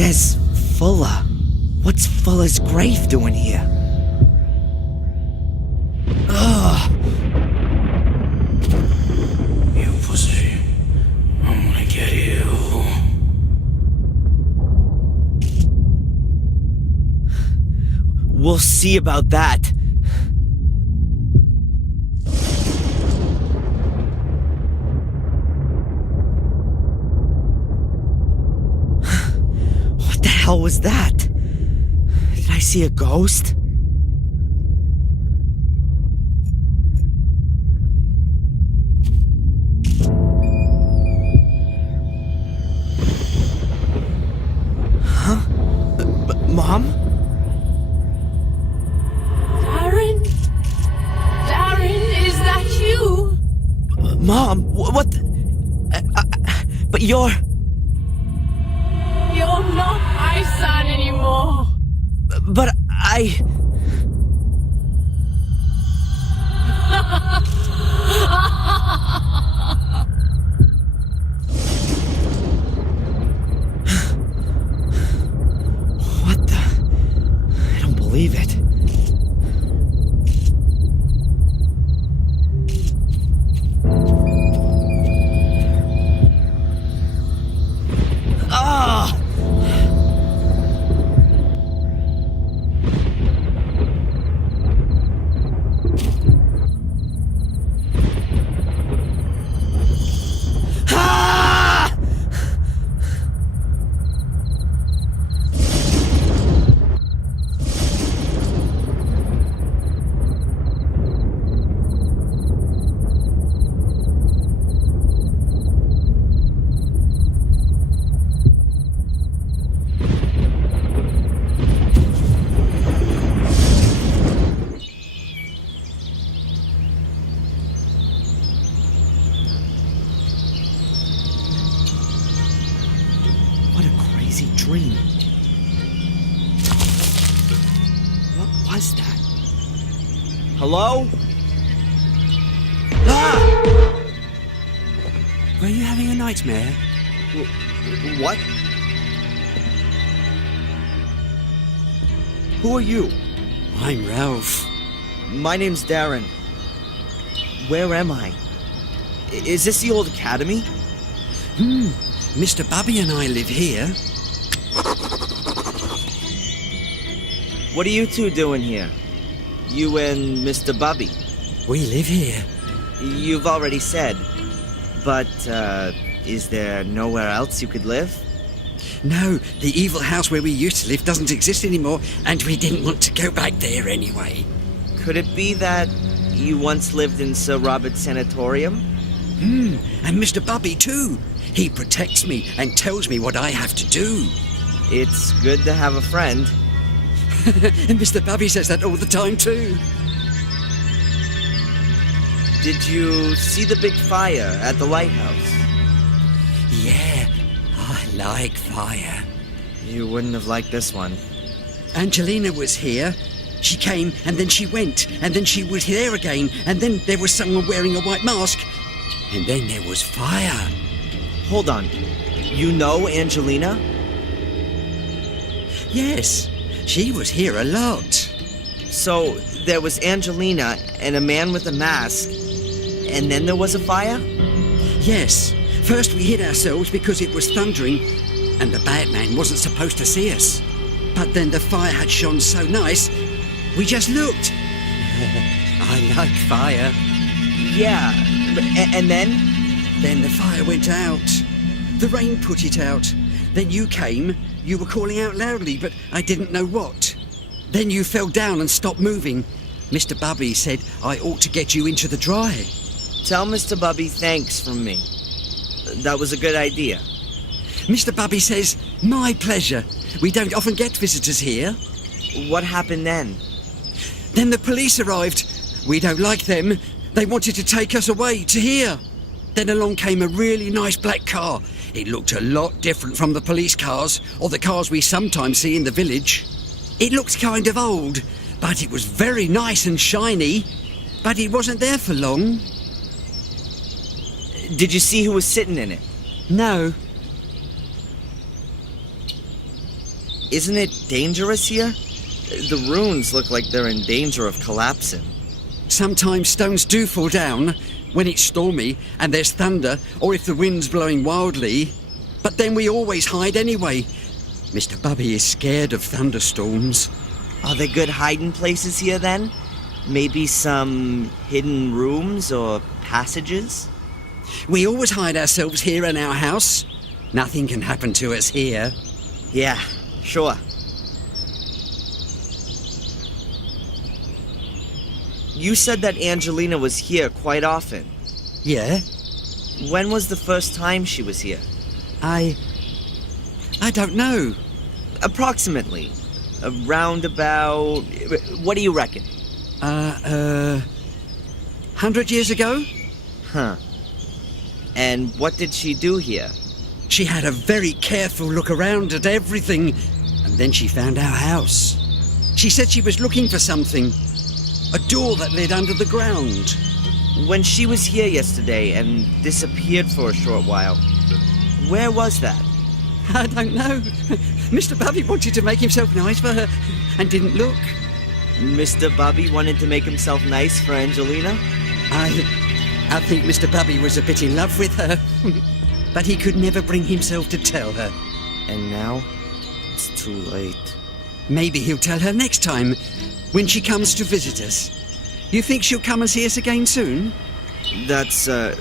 says Fuller. What's Fuller's grave doing here? Ugh. You pussy. I'm gonna get you. We'll see about that. What the hell was that? Did I see a ghost? Huh? Mom? Darren, is that you? Mom, what the... but you're not my son anymore. But I... What the... I don't believe it. Ah! Ah! What a crazy dream. What was that? Hello? Ah! Were you having a nightmare? What? Who are you? I'm Ralph. My name's Darren. Where am I? Is this the old academy? Mr. Bubby and I live here. What are you two doing here? You and Mr. Bubby. We live here. You've already said. But, is there nowhere else you could live? No, the evil house where we used to live doesn't exist anymore, and we didn't want to go back there anyway. Could it be that you once lived in Sir Robert's sanatorium? And Mr. Bubby too. He protects me and tells me what I have to do. It's good to have a friend. And Mr. Bubby says that all the time too. Did you see the big fire at the lighthouse? Yeah, I like fire. You wouldn't have liked this one. Angelina was here. She came, and then she went, and then she was here again, and then there was someone wearing a white mask, and then there was fire. Hold on. You know Angelina? Yes, she was here a lot. So, there was Angelina and a man with a mask, and then there was a fire? Yes, first we hid ourselves because it was thundering, and the bad man wasn't supposed to see us. But then the fire had shone so nice, we just looked. I like fire. Yeah, and then? Then the fire went out. The rain put it out. Then you came. You were calling out loudly, but I didn't know what. Then you fell down and stopped moving. Mr. Bubby said I ought to get you into the dry. Tell Mr. Bubby thanks from me. That was a good idea. Mr. Bubby says, my pleasure. We don't often get visitors here. What happened then? Then the police arrived. We don't like them. They wanted to take us away to here. Then along came a really nice black car. It looked a lot different from the police cars or the cars we sometimes see in the village. It looked kind of old, but it was very nice and shiny. But it wasn't there for long. Did you see who was sitting in it? No. Isn't it dangerous here? The ruins look like they're in danger of collapsing. Sometimes stones do fall down when it's stormy and there's thunder, or if the wind's blowing wildly. But then we always hide anyway. Mr. Bubby is scared of thunderstorms. Are there good hiding places here then? Maybe some hidden rooms or passages? We always hide ourselves here in our house. Nothing can happen to us here. Yeah, sure. You said that Angelina was here quite often. Yeah? When was the first time she was here? I don't know. Approximately. Around about... What do you reckon? 100 years ago? Huh. And what did she do here? She had a very careful look around at everything, and then she found our house. She said she was looking for something. A door that led under the ground. When she was here yesterday and disappeared for a short while, where was that? I don't know. Mr. Bubby wanted to make himself nice for her and didn't look. Mr. Bubby wanted to make himself nice for Angelina? I think Mr. Bubby was a bit in love with her. But he could never bring himself to tell her. And now, it's too late. Maybe he'll tell her next time, when she comes to visit us. You think she'll come and see us again soon? That's, I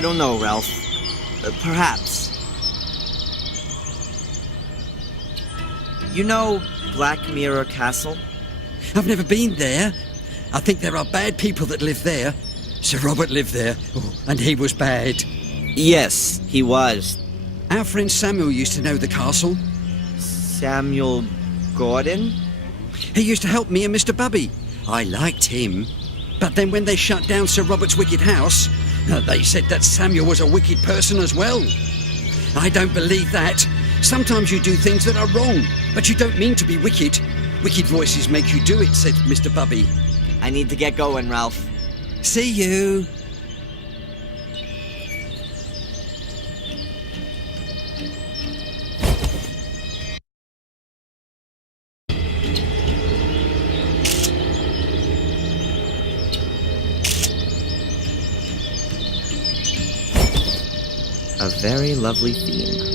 don't know, Ralph. Perhaps. You know Black Mirror Castle? I've never been there. I think there are bad people that live there. Sir Robert lived there, and he was bad. Yes, he was. Our friend Samuel used to know the castle. Samuel Gordon? He used to help me and Mr. Bubby. I liked him. But then when they shut down Sir Robert's wicked house, they said that Samuel was a wicked person as well. I don't believe that. Sometimes you do things that are wrong, but you don't mean to be wicked. Wicked voices make you do it, said Mr. Bubby. I need to get going, Ralph. See you. A very lovely theme.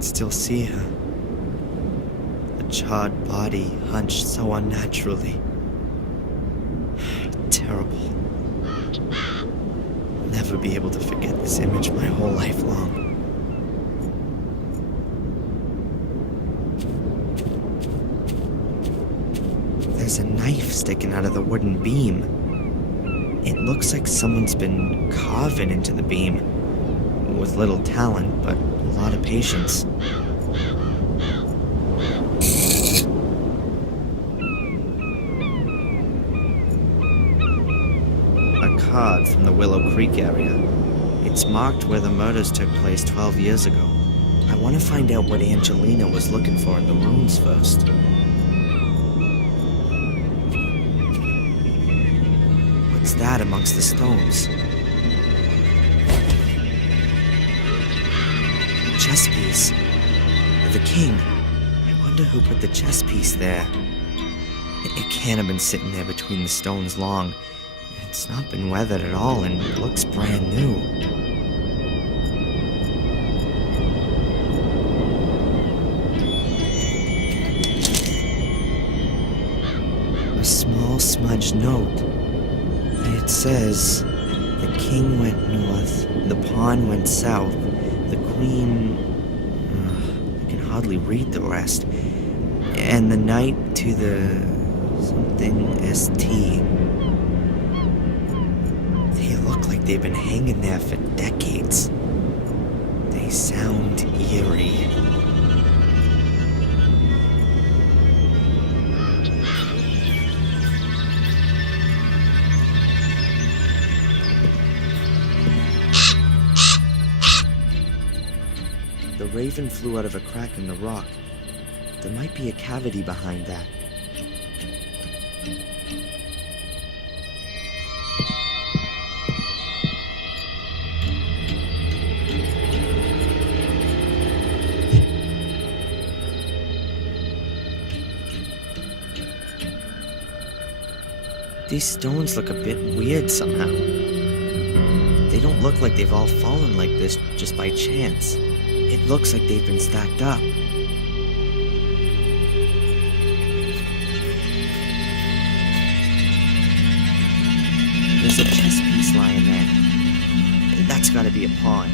Still see her. The charred body hunched so unnaturally. Terrible. I'll never be able to forget this image my whole life long. There's a knife sticking out of the wooden beam. It looks like someone's been carving into the beam. With little talent, but a lot of patience. A card from the Willow Creek area. It's marked where the murders took place 12 years ago. I want to find out what Angelina was looking for in the ruins first. What's that amongst the stones? Chess piece. The king. I wonder who put the chess piece there. It can't have been sitting there between the stones long. It's not been weathered at all and it looks brand new. A small smudged note. It says, the king went north, the pawn went south. The queen... I can hardly read the rest. And the night to the something ST. They look like they've been hanging there for decades. They sound eerie. The raven flew out of a crack in the rock. There might be a cavity behind that. These stones look a bit weird somehow. They don't look like they've all fallen like this just by chance. It looks like they've been stacked up. There's a chess piece lying there. That's gotta be a pawn.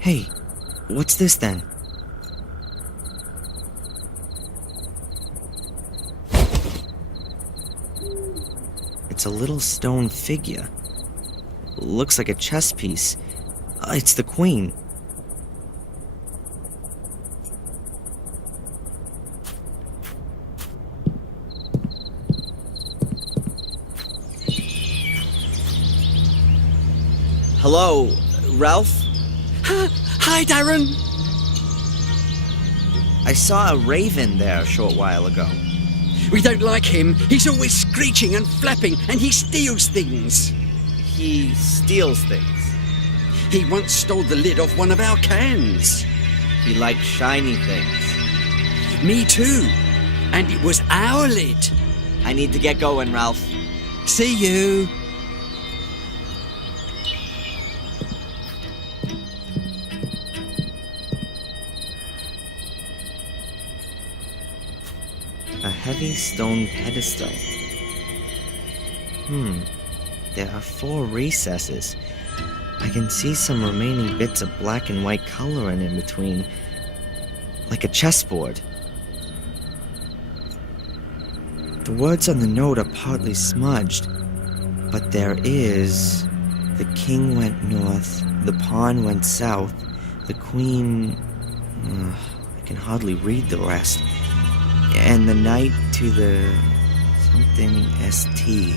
Hey, what's this then? It's a little stone figure. Looks like a chess piece. It's the queen. Hello, Ralph? Hi, Darren. I saw a raven there a short while ago. We don't like him. He's always screeching and flapping, and he steals things. He steals things. He once stole the lid off one of our cans. He likes shiny things. Me too. And it was our lid. I need to get going, Ralph. See you. A heavy stone pedestal. There are 4 recesses. I can see some remaining bits of black and white coloring in between, like a chessboard. The words on the note are partly smudged, but there is: the king went north, the pawn went south, the queen... I can hardly read the rest. And the knight to the something ST.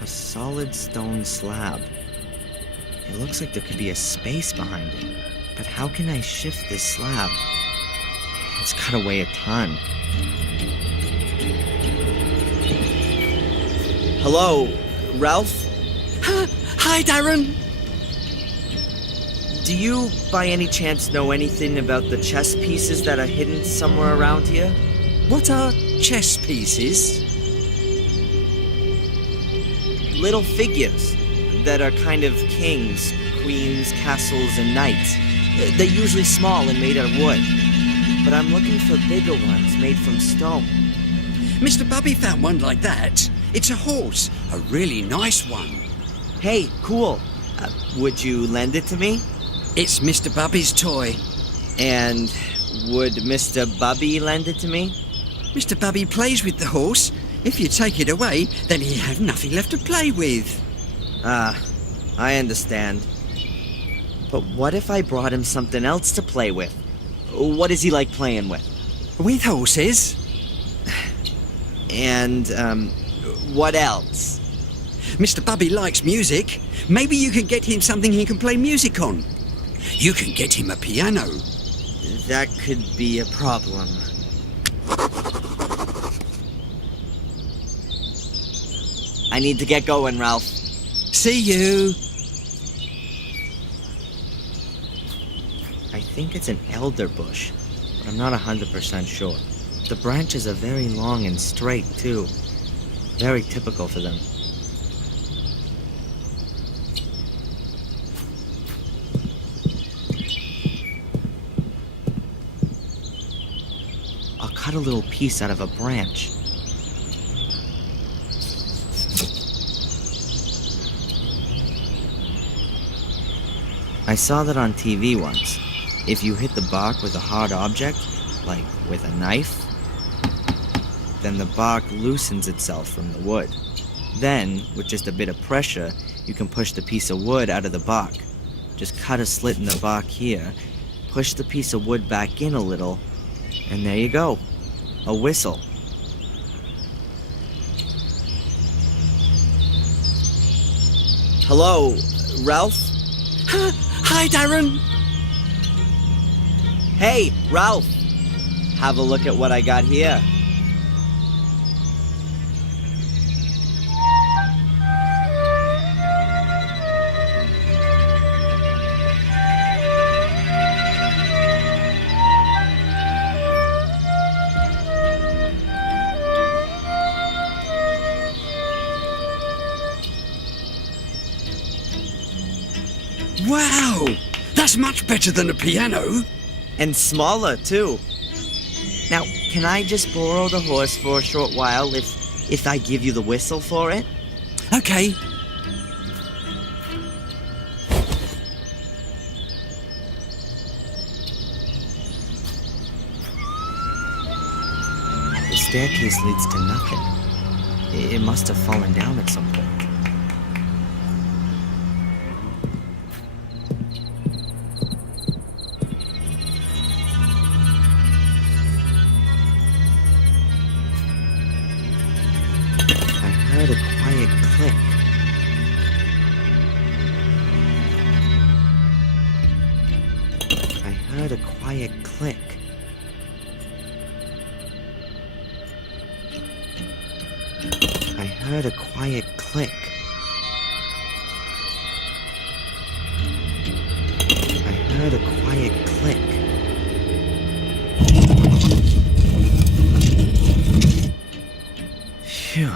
A solid stone slab. It looks like there could be a space behind it. But how can I shift this slab? It's gotta weigh a ton. Hello, Ralph? Hi, Darren. Do you, by any chance, know anything about the chess pieces that are hidden somewhere around here? What are chess pieces? Little figures that are kind of kings, queens, castles, and knights. They're usually small and made out of wood. But I'm looking for bigger ones made from stone. Mr. Bubby found one like that. It's a horse, a really nice one. Hey, cool. Would you lend it to me? It's Mr. Bubby's toy. And would Mr. Bubby lend it to me? Mr. Bubby plays with the horse. If you take it away, then he'll have nothing left to play with. I understand. But what if I brought him something else to play with? What is he like playing with? With horses? And, what else? Mr. Bubby likes music. Maybe you can get him something he can play music on. You can get him a piano. That could be a problem. I need to get going, Ralph. See you. I think it's an elder bush, but I'm not 100% sure. The branches are very long and straight, too. Very typical for them. I'll cut a little piece out of a branch. I saw that on TV once. If you hit the bark with a hard object, like with a knife, then the bark loosens itself from the wood. Then, with just a bit of pressure, you can push the piece of wood out of the bark. Just cut a slit in the bark here, push the piece of wood back in a little, and there you go. A whistle. Hello, Ralph? Hi, Darren. Hey, Ralph! Have a look at what I got here. Wow! That's much better than a piano. And smaller, too. Now, can I just borrow the horse for a short while if I give you the whistle for it? Okay. The staircase leads to nothing. It must have fallen down at some point. I heard a quiet click. I heard a quiet click. I heard a quiet click. I heard a quiet click. Phew.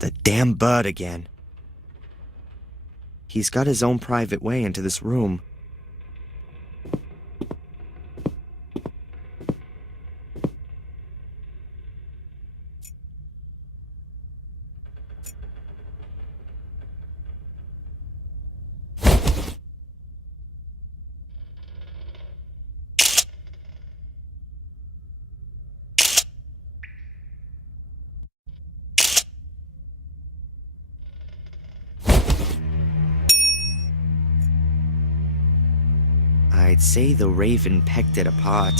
The damn bird again. He's got his own private way into this room. I'd say the raven pecked it apart.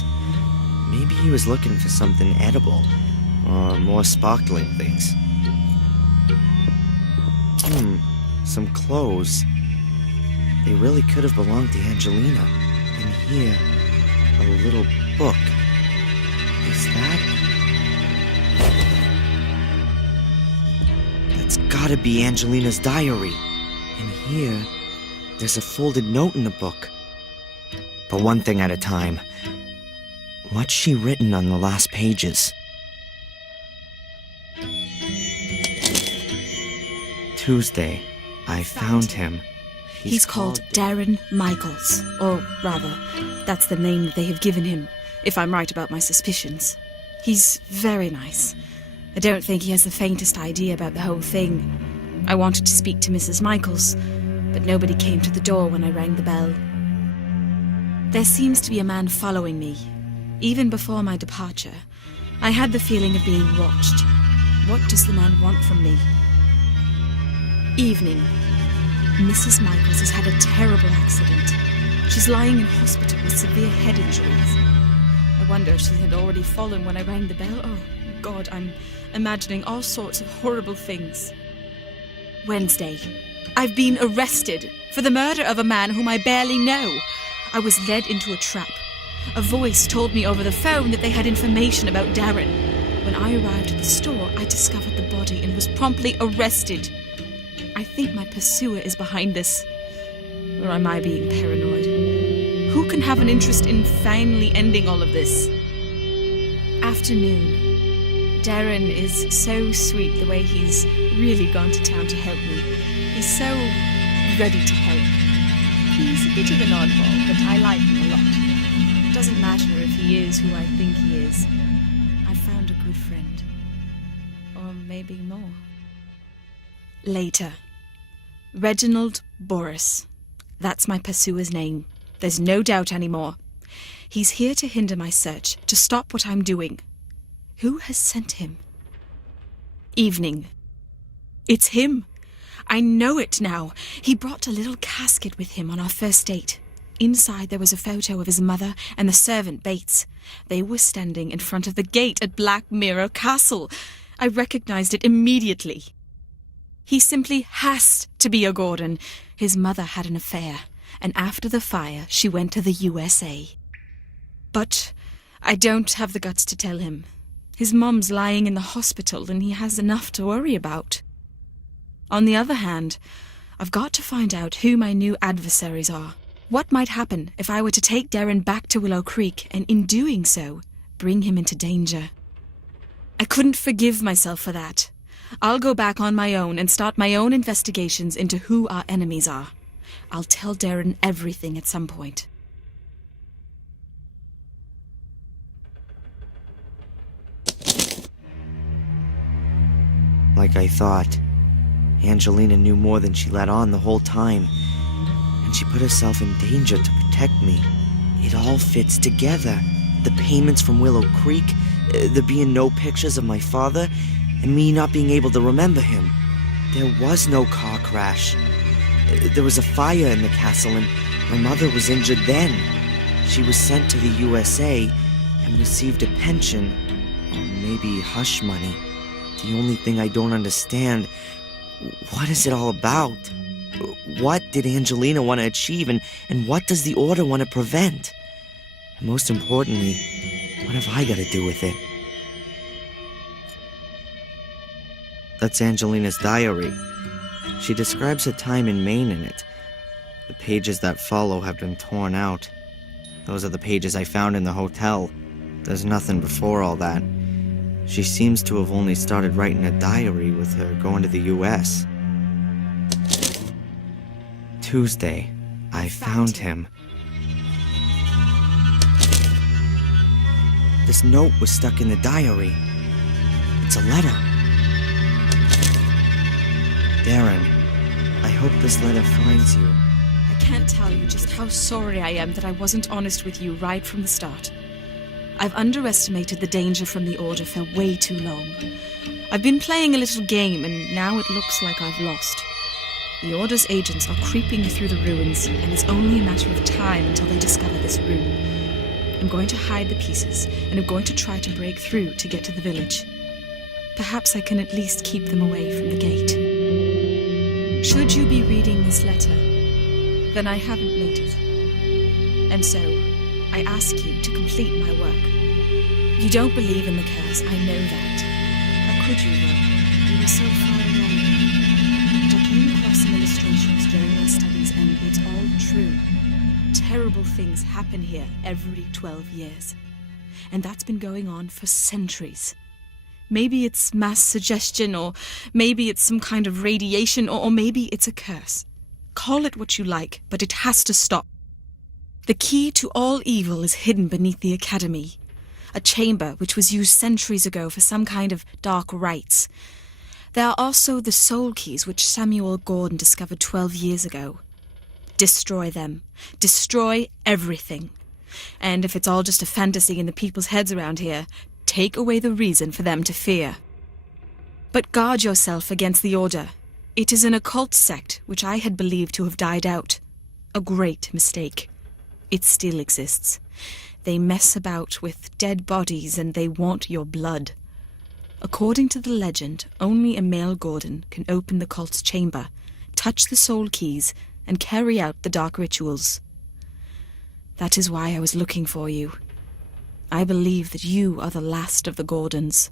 Maybe he was looking for something edible, or more sparkling things. Some clothes. They really could have belonged to Angelina. And here, a little book. Is that... That's gotta be Angelina's diary. And here, there's a folded note in the book. But one thing at a time. What's she written on the last pages? Tuesday, I found him. He's called Darren Michaels. Or rather, that's the name that they have given him, if I'm right about my suspicions. He's very nice. I don't think he has the faintest idea about the whole thing. I wanted to speak to Mrs. Michaels, but nobody came to the door when I rang the bell. There seems to be a man following me. Even before my departure, I had the feeling of being watched. What does the man want from me? Evening. Mrs. Michaels has had a terrible accident. She's lying in hospital with severe head injuries. I wonder if she had already fallen when I rang the bell. Oh, God, I'm imagining all sorts of horrible things. Wednesday. I've been arrested for the murder of a man whom I barely know. I was led into a trap. A voice told me over the phone that they had information about Darren. When I arrived at the store, I discovered the body and was promptly arrested. I think my pursuer is behind this. Or am I being paranoid? Who can have an interest in finally ending all of this? Afternoon. Darren is so sweet the way he's really gone to town to help me. He's so ready to help. He's a bit of an oddball, but I like him a lot. It doesn't matter if he is who I think he is. I've found a good friend. Or maybe more. Later. Reginald Boris. That's my pursuer's name. There's no doubt anymore. He's here to hinder my search, to stop what I'm doing. Who has sent him? Evening. It's him. I know it now. He brought a little casket with him on our first date. Inside there was a photo of his mother and the servant Bates. They were standing in front of the gate at Black Mirror Castle. I recognized it immediately. He simply has to be a Gordon. His mother had an affair, and after the fire she went to the USA. But I don't have the guts to tell him. His mum's lying in the hospital and he has enough to worry about. On the other hand, I've got to find out who my new adversaries are. What might happen if I were to take Darren back to Willow Creek and in doing so, bring him into danger? I couldn't forgive myself for that. I'll go back on my own and start my own investigations into who our enemies are. I'll tell Darren everything at some point. Like I thought, Angelina knew more than she let on the whole time, and she put herself in danger to protect me. It all fits together. The payments from Willow Creek, there being no pictures of my father, and me not being able to remember him. There was no car crash. There was a fire in the castle, and my mother was injured then. She was sent to the USA and received a pension, or maybe hush money. The only thing I don't understand, what is it all about? What did Angelina want to achieve, and what does the Order want to prevent? And most importantly, what have I got to do with it? That's Angelina's diary. She describes her time in Maine in it. The pages that follow have been torn out. Those are the pages I found in the hotel. There's nothing before all that. She seems to have only started writing a diary with her going to the US. Tuesday, I found him. This note was stuck in the diary. It's a letter. Darren, I hope this letter finds you. I can't tell you just how sorry I am that I wasn't honest with you right from the start. I've underestimated the danger from the Order for way too long. I've been playing a little game, and now it looks like I've lost. The Order's agents are creeping through the ruins, and it's only a matter of time until they discover this room. I'm going to hide the pieces, and I'm going to try to break through to get to the village. Perhaps I can at least keep them away from the gate. Should you be reading this letter, then I haven't made it. And so, I ask you to complete my work. You don't believe in the curse, I know that. How could you, though? You were so far away. But I came across some illustrations during my studies, and it's all true. Terrible things happen here every 12 years. And that's been going on for centuries. Maybe it's mass suggestion, or maybe it's some kind of radiation, or maybe it's a curse. Call it what you like, but it has to stop. The key to all evil is hidden beneath the Academy, a chamber which was used centuries ago for some kind of dark rites. There are also the soul keys which Samuel Gordon discovered 12 years ago. Destroy them. Destroy everything. And if it's all just a fantasy in the people's heads around here, take away the reason for them to fear. But guard yourself against the Order. It is an occult sect which I had believed to have died out. A great mistake. It still exists. They mess about with dead bodies and they want your blood. According to the legend, only a male Gordon can open the cult's chamber, touch the soul keys, and carry out the dark rituals. That is why I was looking for you. I believe that you are the last of the Gordons.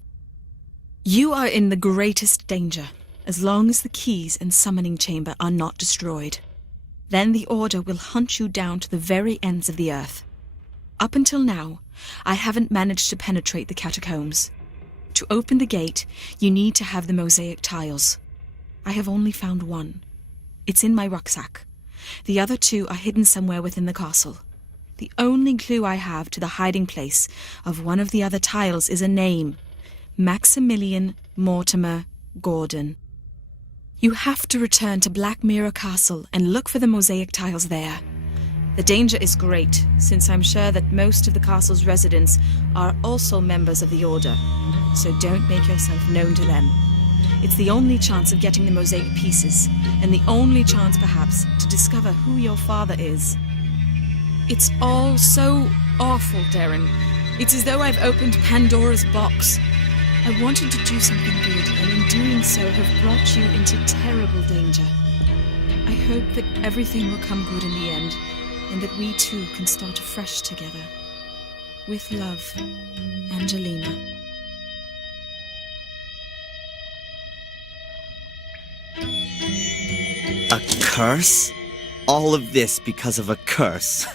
You are in the greatest danger, as long as the keys and summoning chamber are not destroyed. Then the Order will hunt you down to the very ends of the earth. Up until now, I haven't managed to penetrate the catacombs. To open the gate, you need to have the mosaic tiles. I have only found one. It's in my rucksack. The other two are hidden somewhere within the castle. The only clue I have to the hiding place of one of the other tiles is a name: Maximilian Mortimer Gordon. You have to return to Black Mirror Castle and look for the mosaic tiles there. The danger is great, since I'm sure that most of the castle's residents are also members of the Order, so don't make yourself known to them. It's the only chance of getting the mosaic pieces, and the only chance, perhaps, to discover who your father is. It's all so awful, Darren. It's as though I've opened Pandora's box. I wanted to do something good, and in doing so have brought you into terrible danger. I hope that everything will come good in the end, and that we too can start afresh together. With love, Angelina. A curse? All of this because of a curse.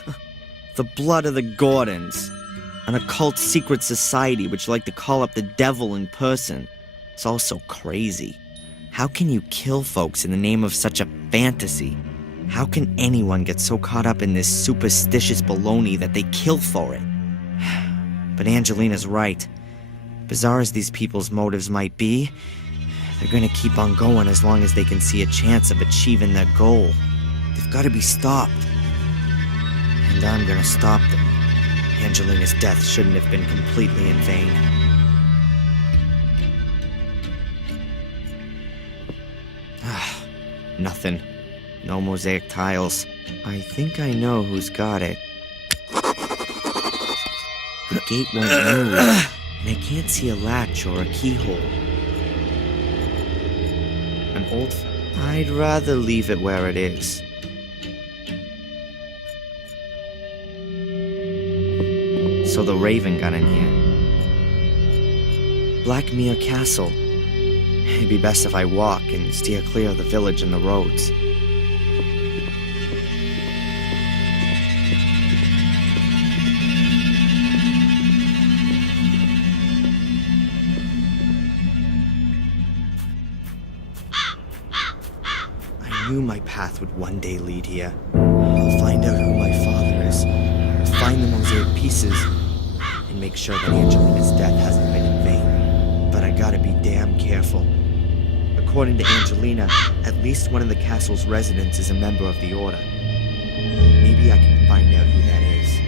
The blood of the Gordons. An occult secret society which like to call up the devil in person. It's all so crazy. How can you kill folks in the name of such a fantasy? How can anyone get so caught up in this superstitious baloney that they kill for it? But Angelina's right. Bizarre as these people's motives might be, they're gonna keep on going as long as they can see a chance of achieving their goal. They've gotta be stopped. And I'm gonna stop them. Angelina's death shouldn't have been completely in vain. Nothing. No mosaic tiles. I think I know who's got it. The gate won't move, and I can't see a latch or a keyhole. An old... I'd rather leave it where it is. So the Raven got in here. Black Mirror Castle. It'd be best if I walk and steer clear of the village and the roads. I knew my path would one day lead here. I'll find out who my father is, find the mosaic pieces, and make sure that Angelina's death hasn't been in vain. But I gotta be damn careful. According to Angelina, at least one of the castle's residents is a member of the Order. Maybe I can find out who that is.